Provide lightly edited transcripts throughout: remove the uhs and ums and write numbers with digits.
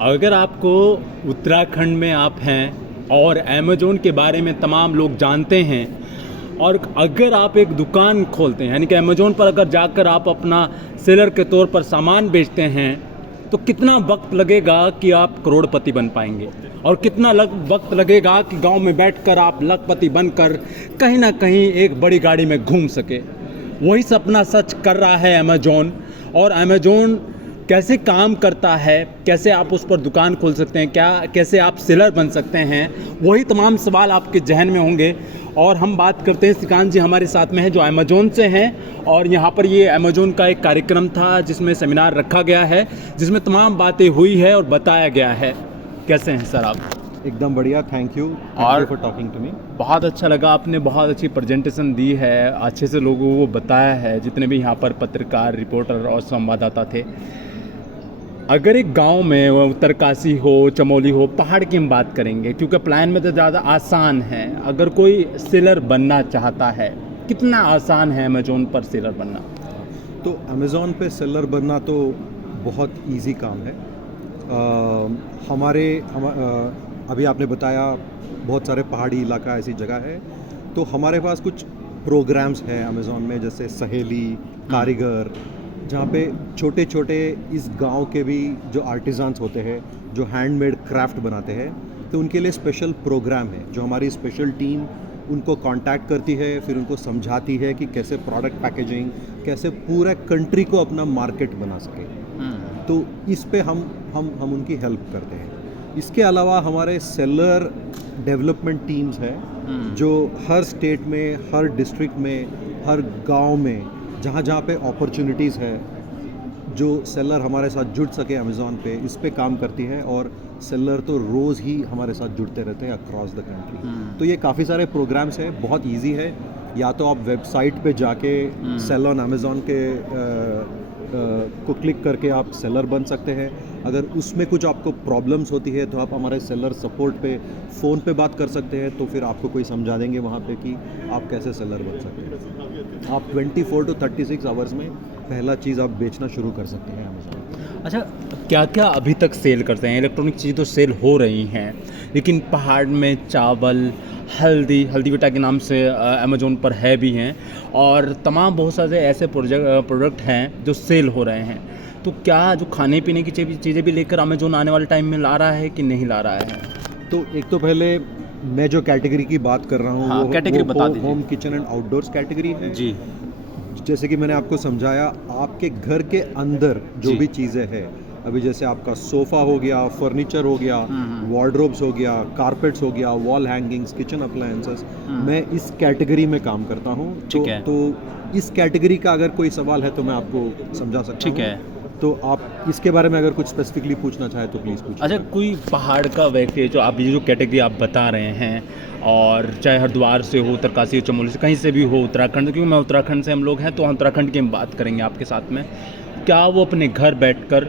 अगर आपको उत्तराखंड में आप हैं और अमेज़ोन के बारे में तमाम लोग जानते हैं, और अगर आप एक दुकान खोलते हैं, यानी कि अमेज़ोन पर अगर जाकर आप अपना सेलर के तौर पर सामान बेचते हैं, तो कितना वक्त लगेगा कि आप करोड़पति बन पाएंगे, और कितना वक्त लगेगा कि गांव में बैठकर आप लखपति बनकर कहीं ना कहीं एक बड़ी गाड़ी में घूम सके। वही सपना सच कर रहा है अमेज़ोन। और अमेज़ोन कैसे काम करता है, कैसे आप उस पर दुकान खोल सकते हैं, कैसे आप सेलर बन सकते हैं, वही तमाम सवाल आपके जहन में होंगे। और हम बात करते हैं, श्रीकांत जी हमारे साथ में हैं जो अमेज़ोन से हैं, और यहाँ पर ये अमेज़ोन का एक कार्यक्रम था जिसमें सेमिनार रखा गया है, जिसमें तमाम बातें हुई है और बताया गया है। कैसे हैं सर आप? एकदम बढ़िया, thank you for talking to me. बहुत अच्छा लगा, आपने बहुत अच्छी प्रेजेंटेशन दी है, अच्छे से लोगों को बताया है, जितने भी यहाँ पर पत्रकार, रिपोर्टर और संवाददाता थे। अगर एक गांव में उत्तरकाशी हो, चमोली हो, पहाड़ की हम बात करेंगे, क्योंकि प्लान में तो ज़्यादा आसान है। अगर कोई सेलर बनना चाहता है, कितना आसान है अमेज़ोन पर सेलर बनना? तो अमेज़ोन पे सेलर बनना तो बहुत इजी काम है। अभी आपने बताया बहुत सारे पहाड़ी इलाका ऐसी जगह है, तो हमारे पास कुछ प्रोग्राम्स हैं अमेज़ोन में, जैसे सहेली, कारीगर, जहाँ पे छोटे छोटे इस गांव के भी जो आर्टिज़ान्स होते हैं, जो हैंडमेड क्राफ्ट बनाते हैं, तो उनके लिए स्पेशल प्रोग्राम है जो हमारी स्पेशल टीम उनको कांटेक्ट करती है, फिर उनको समझाती है कि कैसे प्रोडक्ट पैकेजिंग, कैसे पूरा कंट्री को अपना मार्केट बना सके। तो इस पे हम उनकी हेल्प करते हैं। इसके अलावा हमारे सेलर डेवलपमेंट टीम्स हैं जो हर स्टेट में, हर डिस्ट्रिक्ट में, हर गांव में, जहाँ जहाँ पे अपॉर्चुनिटीज़ है, जो सेलर हमारे साथ जुड़ सके अमेज़ोन पे, इस पे काम करती है। और सेलर तो रोज़ ही हमारे साथ जुड़ते रहते हैं अक्रॉस द कंट्री। तो ये काफ़ी सारे प्रोग्राम्स हैं, बहुत इजी है। या तो आप वेबसाइट पे जाके सेल ऑन अमेज़ोन के को क्लिक करके आप सेलर बन सकते हैं। अगर उसमें कुछ आपको प्रॉब्लम्स होती है तो आप हमारे सेलर सपोर्ट पे फ़ोन पे बात कर सकते हैं, तो फिर आपको कोई समझा देंगे वहाँ पे कि आप कैसे सेलर बन सकते हैं। आप 24 to 36 आवर्स में पहला चीज़ आप बेचना शुरू कर सकते हैं अमेज़ोन। अच्छा, क्या क्या अभी तक सेल करते हैं? इलेक्ट्रॉनिक चीज़ें तो सेल हो रही हैं, लेकिन पहाड़ में चावल, हल्दी बेटा के नाम से अमेज़ोन पर है भी हैं, और तमाम बहुत सारे ऐसे प्रोडक्ट हैं जो सेल हो रहे हैं। तो क्या जो खाने पीने की चीज़ें भी लेकर अमेज़ोन आने वाले टाइम में ला रहा है कि नहीं ला रहा है? तो एक तो पहले मैं जो कैटेगरी की बात कर रहा हूँ, वो कैटेगरी बता दीजिए। Home kitchen and outdoors category है जी। जैसे कि मैंने आपको समझाया, आपके घर के अंदर जो भी चीज़ें हैं, अभी जैसे आपका सोफ़ा हो गया, फर्नीचर हो गया, वार्डरोब्स हो गया, कारपेट्स हो गया, वॉल हैंगिंग्स, किचन अप्लायंसेस, मैं इस कैटेगरी में काम करता हूँ। तो इस कैटेगरी का अगर कोई सवाल है तो मैं आपको समझा सकता हूँ। ठीक है। तो आप इसके बारे में अगर कुछ स्पेसिफिकली पूछना चाहे तो प्लीज़ पूछिए। अच्छा, कोई पहाड़ का व्यक्ति है, जो आप ये जो कैटेगरी आप बता रहे हैं, और चाहे हरिद्वार से हो, उत्तरकाशी, चमोली से, कहीं से भी हो, उत्तराखंड, क्योंकि मैं उत्तराखंड से हम लोग हैं, तो हम उत्तराखंड की हम बात करेंगे आपके साथ में। क्या वो अपने घर बैठकर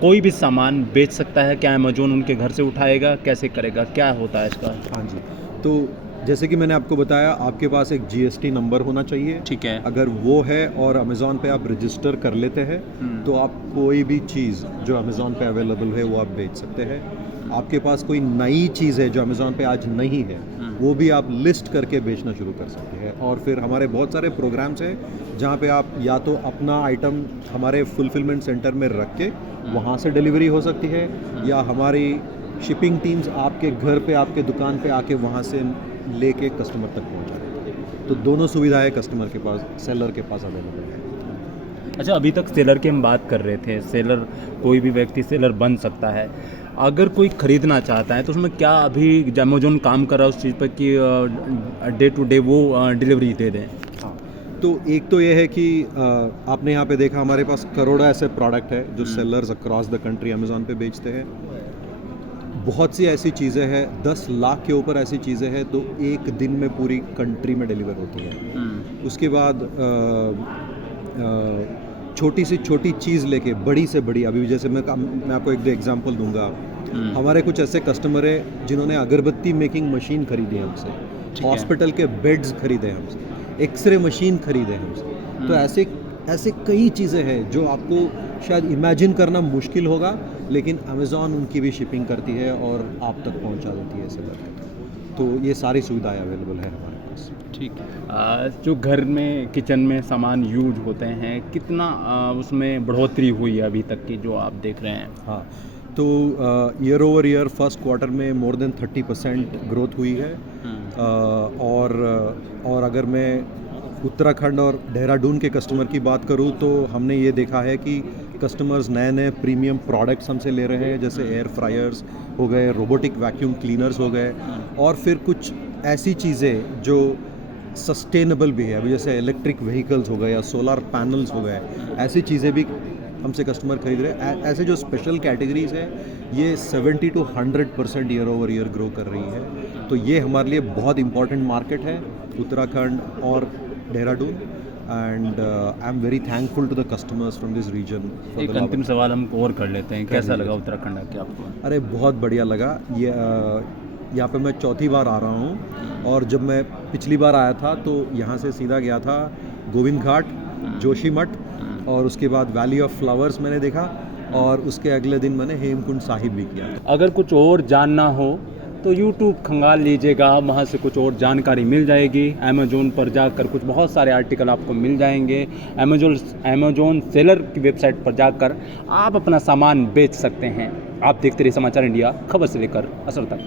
कोई भी सामान बेच सकता है? क्या अमेज़ोन उनके घर से उठाएगा? कैसे करेगा? क्या होता है इसका? हाँ जी, तो जैसे कि मैंने आपको बताया, आपके पास एक GST नंबर होना चाहिए। ठीक है। अगर वो है और अमेज़ोन पे आप रजिस्टर कर लेते हैं, तो आप कोई भी चीज़ जो अमेज़ोन पे अवेलेबल है वो आप बेच सकते हैं। आपके पास कोई नई चीज़ है जो अमेज़ोन पे आज नहीं है, वो भी आप लिस्ट करके बेचना शुरू कर सकते हैं। और फिर हमारे बहुत सारे प्रोग्राम्स हैं जहाँ पे आप या तो अपना आइटम हमारे फुलफिलमेंट सेंटर में रख के वहाँ से डिलीवरी हो सकती है, या हमारी शिपिंग टीम्स आपके घर पे, आपके दुकान पे आके वहाँ से लेके कस्टमर तक पहुँचा देते हैं। तो दोनों सुविधाएं कस्टमर के पास, सेलर के पास अवेलेबल है। अच्छा, अभी तक सेलर की हम बात कर रहे थे। सेलर, कोई भी व्यक्ति सेलर बन सकता है। अगर कोई ख़रीदना चाहता है तो उसमें क्या अभी अमेज़ोन काम कर रहा है उस चीज़ पर कि डे टू डे वो डिलीवरी दे दें? हाँ, तो एक तो ये है कि आपने यहाँ पे देखा हमारे पास करोड़ों ऐसे प्रोडक्ट है जो sellers across the country Amazon पे बेचते हैं। बहुत सी ऐसी चीज़ें हैं, 10 लाख के ऊपर ऐसी चीज़ें हैं तो एक दिन में पूरी कंट्री में डिलीवर होती है। उसके बाद छोटी से छोटी चीज़ लेके बड़ी से बड़ी, अभी जैसे मैं आपको एक दो एग्जांपल दूंगा। हमारे कुछ ऐसे कस्टमर हैं जिन्होंने अगरबत्ती मेकिंग मशीन खरीदी है हमसे, हॉस्पिटल के बेड्स खरीदे हैं हमसे, एक्सरे मशीन खरीदे हैं हमसे। तो ऐसे कई चीज़ें हैं जो आपको शायद इमेजिन करना मुश्किल होगा, लेकिन अमेज़ॉन उनकी भी शिपिंग करती है और आप तक पहुंचा देती है ऐसे करके। तो ये सारी सुविधाएं अवेलेबल है हमारे पास। ठीक है। जो घर में किचन में सामान यूज होते हैं, कितना उसमें बढ़ोतरी हुई है अभी तक की जो आप देख रहे हैं? हाँ, तो year over year first quarter में मोर देन 30% ग्रोथ हुई है। और अगर मैं उत्तराखंड और देहरादून के कस्टमर की बात करूं तो हमने ये देखा है कि कस्टमर्स नए नए प्रीमियम प्रोडक्ट्स हमसे ले रहे हैं, जैसे एयर फ्रायर्स हो गए, रोबोटिक वैक्यूम क्लीनर्स हो गए, और फिर कुछ ऐसी चीज़ें जो सस्टेनेबल भी है, अभी जैसे इलेक्ट्रिक व्हीकल्स हो गए या सोलर पैनल्स हो गए, ऐसी चीज़ें भी हमसे कस्टमर खरीद रहे हैं। ऐसे जो स्पेशल कैटेगरीज हैं ये 70 to 100% year over year grow कर रही है। तो ये हमारे लिए बहुत इंपॉर्टेंट मार्केट है, उत्तराखंड और Dehradun, and I am very thankful to the customers from this region. एक अंतिम सवाल हम और कर लेते हैं, कैसा लगा उत्तराखंड आके आपको? अरे बहुत बढ़िया लगा। ये यहाँ पे मैं चौथी बार आ रहा हूँ, और जब मैं पिछली बार आया था तो यहाँ से सीधा गया था गोविंद घाट, जोशीमठ, और उसके बाद वैली ऑफ फ्लावर्स मैंने देखा, और उसके अगले दिन मैंने हेमकुंड साहिब भी किया। अगर कुछ और जानना हो तो YouTube खंगाल लीजिएगा, वहाँ से कुछ और जानकारी मिल जाएगी। अमेज़ोन पर जाकर कुछ बहुत सारे आर्टिकल आपको मिल जाएंगे। अमेज़ोन सेलर की वेबसाइट पर जाकर आप अपना सामान बेच सकते हैं। आप देखते रहिए समाचार इंडिया, खबर से लेकर असर तक।